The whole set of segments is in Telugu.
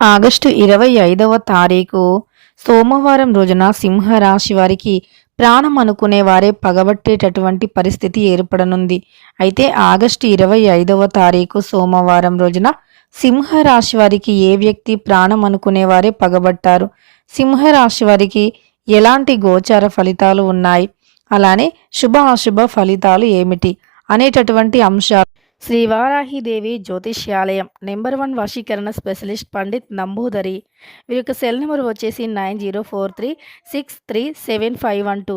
ఆగస్టు 25వ తారీఖు సోమవారం రోజున సింహరాశి వారికి ప్రాణం అనుకునే వారే పగబట్టేటటువంటి పరిస్థితి ఏర్పడనుంది. అయితే ఆగస్టు 25వ తారీఖు సోమవారం రోజున సింహరాశి వారికి ఏ వ్యక్తి ప్రాణం అనుకునే వారే పగబట్టారు? సింహరాశి వారికి ఎలాంటి గోచార ఫలితాలు ఉన్నాయి? అలానే శుభ అశుభ ఫలితాలు ఏమిటి అనేటటువంటి అంశాలు శ్రీ వారాహిదేవి జ్యోతిష్యాలయం నెంబర్ 1 వశీకరణ స్పెషలిస్ట్ పండిత్ నంబూదరి. వీరి యొక్క సెల్ నెంబర్ వచ్చేసి 9043637512.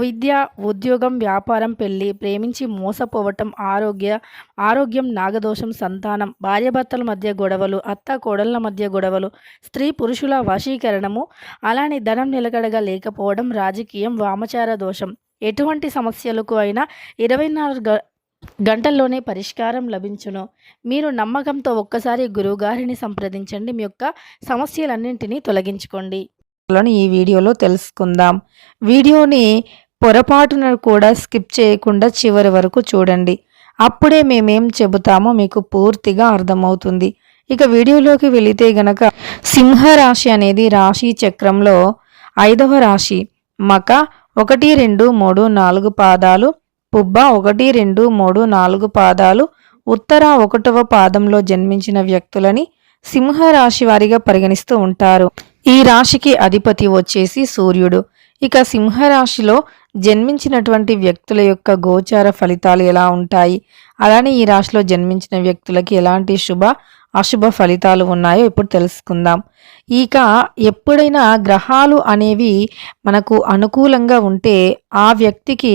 విద్య, ఉద్యోగం, వ్యాపారం, పెళ్లి, ప్రేమించి మోసపోవటం, ఆరోగ్యం, నాగదోషం, సంతానం, భార్యాభర్తల మధ్య గొడవలు, అత్త కోడళ్ల మధ్య గొడవలు, స్త్రీ పురుషుల వశీకరణము, అలానే ధనం నిలకడగా లేకపోవడం, రాజకీయం, వామచార దోషం, ఎటువంటి సమస్యలకు అయినా 24 గంటల్లోనే పరిష్కారం లభించును. మీరు నమ్మకంతో ఒక్కసారి గురువుగారిని సంప్రదించండి. మీ యొక్క సమస్యలన్నింటినీ తొలగించుకోండి. ఈ వీడియోలో తెలుసుకుందాం. వీడియోని పొరపాటున కూడా స్కిప్ చేయకుండా చివరి వరకు చూడండి. అప్పుడే మేమేం చెబుతామో మీకు పూర్తిగా అర్థమవుతుంది. ఇక వీడియోలోకి వెళితే గనక సింహరాశి అనేది రాశి చక్రంలో 5వ రాశి. మక 1, 2, 3, 4 పాదాలు, పుబ్బ 1, 2, 3, 4 పాదాలు, ఉత్తర 1వ పాదంలో జన్మించిన వ్యక్తులని సింహరాశి వారిగా పరిగణిస్తూ ఉంటారు. ఈ రాశికి అధిపతి వచ్చేసి సూర్యుడు. ఇక సింహరాశిలో జన్మించినటువంటి వ్యక్తుల యొక్క గోచార ఫలితాలు ఎలా ఉంటాయి, అలానే ఈ రాశిలో జన్మించిన వ్యక్తులకి ఎలాంటి శుభ అశుభ ఫలితాలు ఉన్నాయో ఇప్పుడు తెలుసుకుందాం. ఇక ఎప్పుడైనా గ్రహాలు అనేవి మనకు అనుకూలంగా ఉంటే ఆ వ్యక్తికి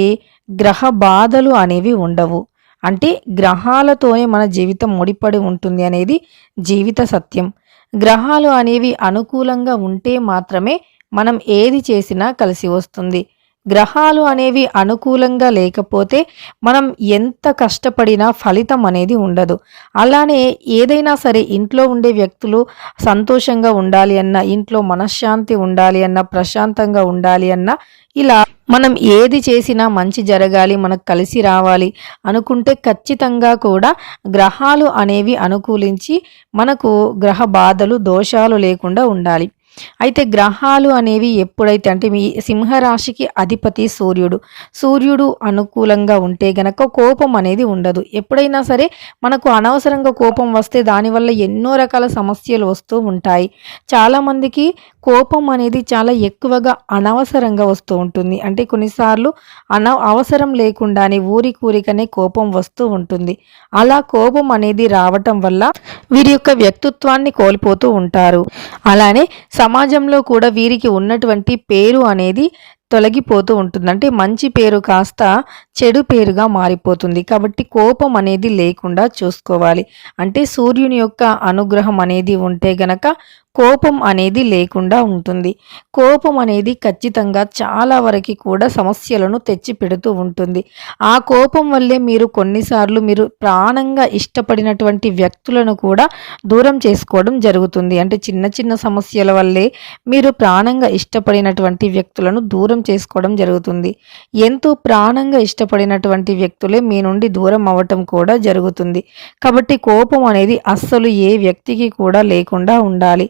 గ్రహ బాధలు అనేవి ఉండవు. అంటే గ్రహాలతోనే మన జీవితం ముడిపడి ఉంటుంది అనేది జీవిత సత్యం. గ్రహాలు అనేవి అనుకూలంగా ఉంటే మాత్రమే మనం ఏది చేసినా కలిసి వస్తుంది. గ్రహాలు అనేవి అనుకూలంగా లేకపోతే మనం ఎంత కష్టపడినా ఫలితం అనేది ఉండదు. అలానే ఏదైనా సరే ఇంట్లో ఉండే వ్యక్తులు సంతోషంగా ఉండాలి అన్నా, ఇంట్లో మనశ్శాంతి ఉండాలి అన్నా, ప్రశాంతంగా ఉండాలి అన్నా, ఇలా మనం ఏది చేసినా మంచి జరగాలి, మనకు కలిసి రావాలి అనుకుంటే ఖచ్చితంగా కూడా గ్రహాలు అనేవి అనుకూలించి మనకు గ్రహ బాధలు, దోషాలు లేకుండా ఉండాలి. అయితే గ్రహాలు అనేవి ఎప్పుడైతే అంటే మీ సింహరాశికి అధిపతి సూర్యుడు. సూర్యుడు అనుకూలంగా ఉంటే గనక కోపం అనేది ఉండదు. ఎప్పుడైనా సరే మనకు అనవసరంగా కోపం వస్తే దానివల్ల ఎన్నో రకాల సమస్యలు వస్తూ ఉంటాయి. చాలామందికి కోపం అనేది చాలా ఎక్కువగా అనవసరంగా వస్తూ ఉంటుంది. అంటే కొన్నిసార్లు అవసరం లేకుండానే ఊరికనే కోపం వస్తూ ఉంటుంది. అలా కోపం అనేది రావటం వల్ల వీరి యొక్క వ్యక్తిత్వాన్ని కోల్పోతూ ఉంటారు. అలానే సమాజంలో కూడా వీరికి ఉన్నటువంటి పేరు అనేది తొలగిపోతూ ఉంటుంది. అంటే మంచి పేరు కాస్త చెడు పేరుగా మారిపోతుంది. కాబట్టి కోపం అనేది లేకుండా చూసుకోవాలి. అంటే సూర్యుని యొక్క అనుగ్రహం అనేది ఉంటే గనక కోపం అనేది లేకుండా ఉంటుంది. కోపం అనేది ఖచ్చితంగా చాలా వరకు కూడా సమస్యలను తెచ్చి పెడుతూ ఉంటుంది. ఆ కోపం వల్లే మీరు కొన్నిసార్లు మీరు ప్రాణంగా ఇష్టపడినటువంటి వ్యక్తులను కూడా దూరం చేసుకోవడం జరుగుతుంది. అంటే చిన్న చిన్న సమస్యల వల్లే మీరు ప్రాణంగా ఇష్టపడినటువంటి వ్యక్తులను దూరం చేసుకోవడం జరుగుతుంది. ఎంతో ప్రాణంగా ఇష్టపడినటువంటి వ్యక్తులే మీ నుండి దూరం అవ్వటం కూడా జరుగుతుంది. కాబట్టి కోపం అనేది అస్సలు ఏ వ్యక్తికి కూడా లేకుండా ఉండాలి.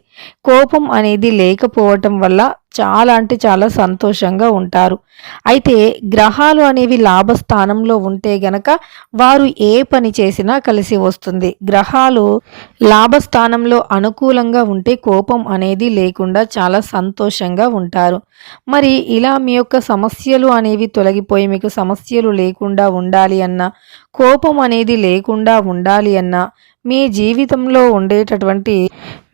కోపం అనేది లేకపోవటం వల్ల చాలా అంటే చాలా సంతోషంగా ఉంటారు. అయితే గ్రహాలు అనేవి లాభస్థానంలో ఉంటే గనక వారు ఏ పని చేసినా కలిసి వస్తుంది. గ్రహాలు లాభస్థానంలో అనుకూలంగా ఉంటే కోపం అనేది లేకుండా చాలా సంతోషంగా ఉంటారు. మరి ఇలా మీ యొక్క సమస్యలు అనేవి తొలగిపోయి మీకు సమస్యలు లేకుండా ఉండాలి అన్నా, కోపం అనేది లేకుండా ఉండాలి అన్నా, మీ జీవితంలో ఉండేటటువంటి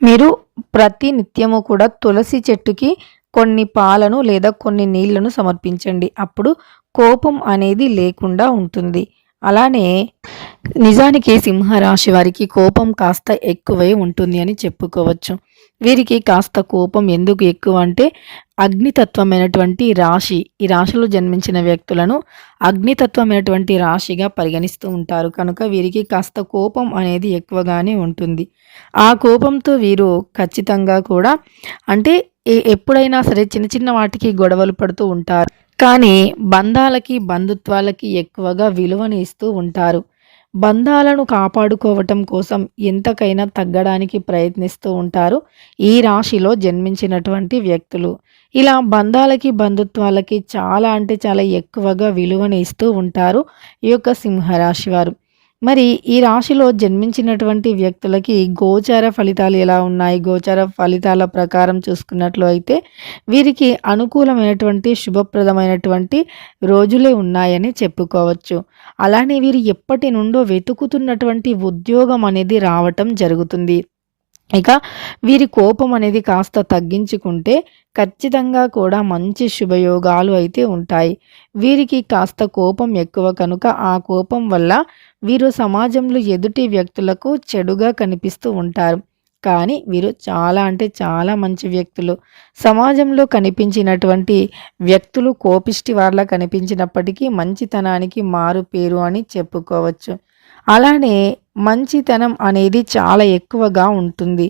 మీరు ప్రతి నిత్యము కూడా తులసి చెట్టుకి కొన్ని పాలను లేదా కొన్ని నీళ్లను సమర్పించండి. అప్పుడు కోపం అనేది లేకుండా ఉంటుంది. అలానే నిజానికి సింహరాశి వారికి కోపం కాస్త ఎక్కువై ఉంటుంది అని చెప్పుకోవచ్చు. వీరికి కాస్త కోపం ఎందుకు ఎక్కువ అంటే అగ్నితత్వమైనటువంటి రాశి, ఈ రాశిలో జన్మించిన వ్యక్తులను అగ్నితత్వమైనటువంటి రాశిగా పరిగణిస్తూ ఉంటారు. కనుక వీరికి కాస్త కోపం అనేది ఎక్కువగానే ఉంటుంది. ఆ కోపంతో వీరు ఖచ్చితంగా కూడా అంటే ఎప్పుడైనా సరే చిన్న చిన్న వాటికి గొడవలు పడుతూ ఉంటారు. కానీ బంధాలకి, బంధుత్వాలకి ఎక్కువగా విలువని ఇస్తూ ఉంటారు. బంధాలను కాపాడుకోవటం కోసం ఎంతకైనా తగ్గడానికి ప్రయత్నిస్తూ ఉంటారు ఈ రాశిలో జన్మించినటువంటి వ్యక్తులు. ఇలా బంధాలకి, బంధుత్వాలకి చాలా అంటే చాలా ఎక్కువగా విలువని ఇస్తూ ఉంటారు ఈ యొక్క సింహరాశి వారు. మరి ఈ రాశిలో జన్మించినటువంటి వ్యక్తులకి గోచార ఫలితాలు ఎలా ఉన్నాయి? గోచార ఫలితాల ప్రకారం చూసుకున్నట్లు అయితే వీరికి అనుకూలమైనటువంటి, శుభప్రదమైనటువంటి రోజులే ఉన్నాయని చెప్పుకోవచ్చు. అలానే వీరు ఎప్పటి నుండో వెతుకుతున్నటువంటి ఉద్యోగం అనేది రావటం జరుగుతుంది. ఇక వీరి కోపం అనేది కాస్త తగ్గించుకుంటే ఖచ్చితంగా కూడా మంచి శుభయోగాలు అయితే ఉంటాయి. వీరికి కాస్త కోపం ఎక్కువ కనుక ఆ కోపం వల్ల వీరు సమాజంలో ఎదుటి వ్యక్తులకు చెడుగా కనిపిస్తూ ఉంటారు. కానీ వీరు చాలా అంటే చాలా మంచి వ్యక్తులు. సమాజంలో కనిపించినటువంటి వ్యక్తులు కోపిష్టి వాళ్ళ కనిపించినప్పటికీ మంచితనానికి మారు పేరు అని చెప్పుకోవచ్చు. అలానే మంచితనం అనేది చాలా ఎక్కువగా ఉంటుంది.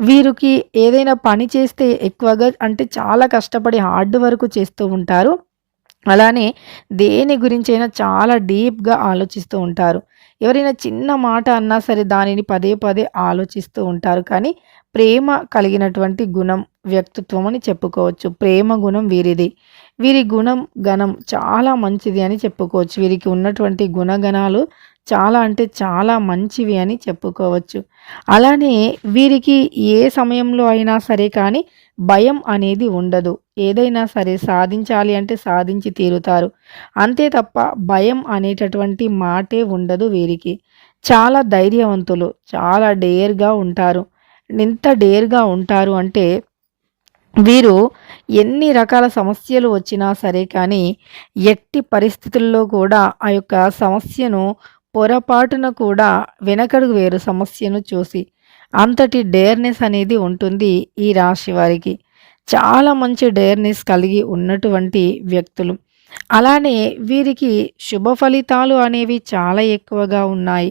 వీరికి ఏదైనా పని చేస్తే ఎక్కువగా అంటే చాలా కష్టపడి హార్డ్ వర్క్ చేస్తూ ఉంటారు. అలానే దేని గురించైనా చాలా డీప్‌గా ఆలోచిస్తూ ఉంటారు. ఎవరైనా చిన్న మాట అన్నా సరే దానిని పదే పదే ఆలోచిస్తూ ఉంటారు. కానీ ప్రేమ కలిగినటువంటి గుణం, వ్యక్తిత్వం అని చెప్పుకోవచ్చు. ప్రేమ గుణం వీరిది. వీరి గుణం, గణం చాలా మంచిది అని చెప్పుకోవచ్చు. వీరికి ఉన్నటువంటి గుణగణాలు చాలా అంటే చాలా మంచివి అని చెప్పుకోవచ్చు. అలానే వీరికి ఏ సమయంలో అయినా సరే కానీ భయం అనేది ఉండదు. ఏదైనా సరే సాధించాలి అంటే సాధించి తీరుతారు. అంతే తప్ప భయం అనేటటువంటి మాటే ఉండదు వీరికి. చాలా ధైర్యవంతులు. చాలా డేర్‌గా ఉంటారు. ఎంత డేర్‌గా ఉంటారు అంటే వీరు ఎన్ని రకాల సమస్యలు వచ్చినా సరే కానీ ఎట్టి పరిస్థితుల్లో కూడా ఆ యొక్క సమస్యను పొరపాటున కూడా వెనకడుగు వేరు సమస్యను చూసి. అంతటి డేర్‌నెస్ అనేది ఉంటుంది ఈ రాశి వారికి. చాలా మంచి డేర్‌నెస్ కలిగి ఉన్నటువంటి వ్యక్తులు. అలానే వీరికి శుభ ఫలితాలు అనేవి చాలా ఎక్కువగా ఉన్నాయి.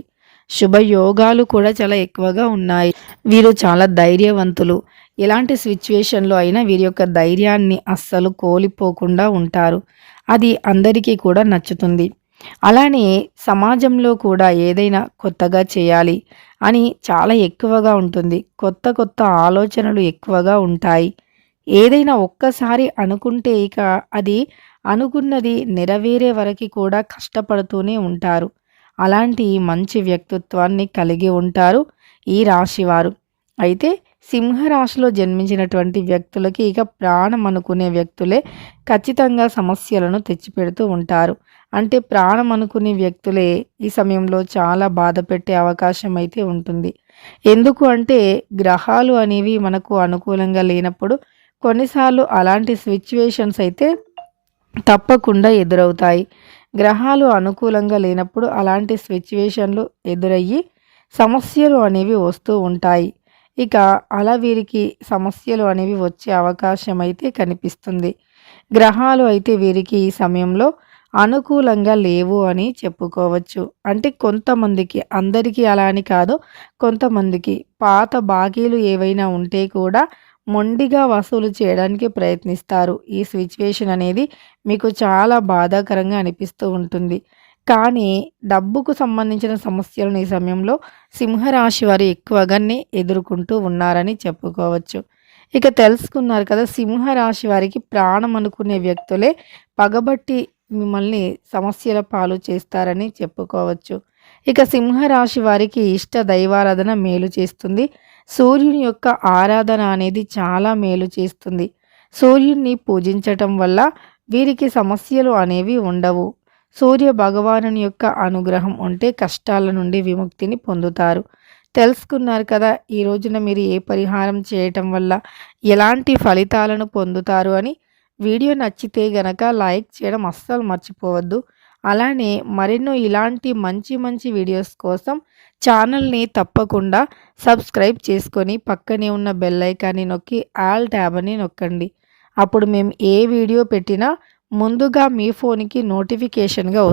శుభయోగాలు కూడా చాలా ఎక్కువగా ఉన్నాయి. వీరు చాలా ధైర్యవంతులు. ఎలాంటి సిట్యుయేషన్‌లో అయినా వీరి యొక్క ధైర్యాన్ని అస్సలు కోల్పోకుండా ఉంటారు. అది అందరికీ కూడా నచ్చుతుంది. అలానే సమాజంలో కూడా ఏదైనా కొత్తగా చేయాలి అని చాలా ఎక్కువగా ఉంటుంది. కొత్త కొత్త ఆలోచనలు ఎక్కువగా ఉంటాయి. ఏదైనా ఒక్కసారి అనుకుంటే ఇక అది అనుకున్నది నెరవేరే వరకి కూడా కష్టపడుతూనే ఉంటారు. అలాంటి మంచి వ్యక్తిత్వాన్ని కలిగి ఉంటారు ఈ రాశివారు. అయితే సింహరాశిలో జన్మించినటువంటి వ్యక్తులకి ఇక ప్రాణం అనుకునే వ్యక్తులే ఖచ్చితంగా సమస్యలను తెచ్చిపెడుతూ ఉంటారు. అంటే ప్రాణం అనుకునే వ్యక్తులే ఈ సమయంలో చాలా బాధ పెట్టే అవకాశం అయితే ఉంటుంది. ఎందుకు అంటే గ్రహాలు అనేవి మనకు అనుకూలంగా లేనప్పుడు కొన్నిసార్లు అలాంటి సిట్యుయేషన్స్ అయితే తప్పకుండా ఎదురవుతాయి. గ్రహాలు అనుకూలంగా లేనప్పుడు అలాంటి సిట్యుయేషన్‌లు ఎదురయ్యి సమస్యలు అనేవి వస్తూ ఉంటాయి. ఇక అలా వీరికి సమస్యలు అనేవి వచ్చే అవకాశం అయితే కనిపిస్తుంది. గ్రహాలు అయితే వీరికి ఈ సమయంలో అనుకూలంగా లేవు అని చెప్పుకోవచ్చు. అంటే కొంతమందికి, అందరికీ అలా అని కాదు. కొంతమందికి పాత బాకీలు ఏవైనా ఉంటే కూడా మొండిగా వసూలు చేయడానికి ప్రయత్నిస్తారు. ఈ సిట్యుయేషన్ అనేది మీకు చాలా బాధాకరంగా అనిపిస్తూ ఉంటుంది. కానీ డబ్బుకు సంబంధించిన సమస్యలను ఈ సమయంలో సింహరాశి వారు ఎక్కువగానే ఎదుర్కొంటూ ఉన్నారని చెప్పుకోవచ్చు. ఇక తెలుసుకున్నారు కదా! సింహరాశి వారికి ప్రాణం అనుకునే వ్యక్తులే పగబట్టి మిమ్మల్ని సమస్యల పాలు చేస్తారని చెప్పుకోవచ్చు. ఇక సింహరాశి వారికి ఇష్ట దైవారాధన మేలు చేస్తుంది. సూర్యుని యొక్క ఆరాధన అనేది చాలా మేలు చేస్తుంది. సూర్యుడిని పూజించటం వల్ల వీరికి సమస్యలు అనేవి ఉండవు. సూర్య భగవానుని యొక్క అనుగ్రహం ఉంటే కష్టాల నుండి విముక్తిని పొందుతారు. తెలుసుకున్నారు కదా! ఈ రోజున మీరు ఏ పరిహారం చేయటం వల్ల ఎలాంటి ఫలితాలను పొందుతారు అని. వీడియో నచ్చితే గనక లైక్ చేయడం అస్సలు మర్చిపోవద్దు. అలానే మరెన్నో ఇలాంటి మంచి మంచి వీడియోస్ కోసం ఛానల్‌ని తప్పకుండా సబ్స్క్రైబ్ చేసుకొని పక్కనే ఉన్న బెల్ ఐకాన్‌ని నొక్కి ఆల్ ట్యాబ్ అని నొక్కండి. అప్పుడు మేము ఏ వీడియో పెట్టినా ముందుగా మీ ఫోన్‌కి నోటిఫికేషన్‌గా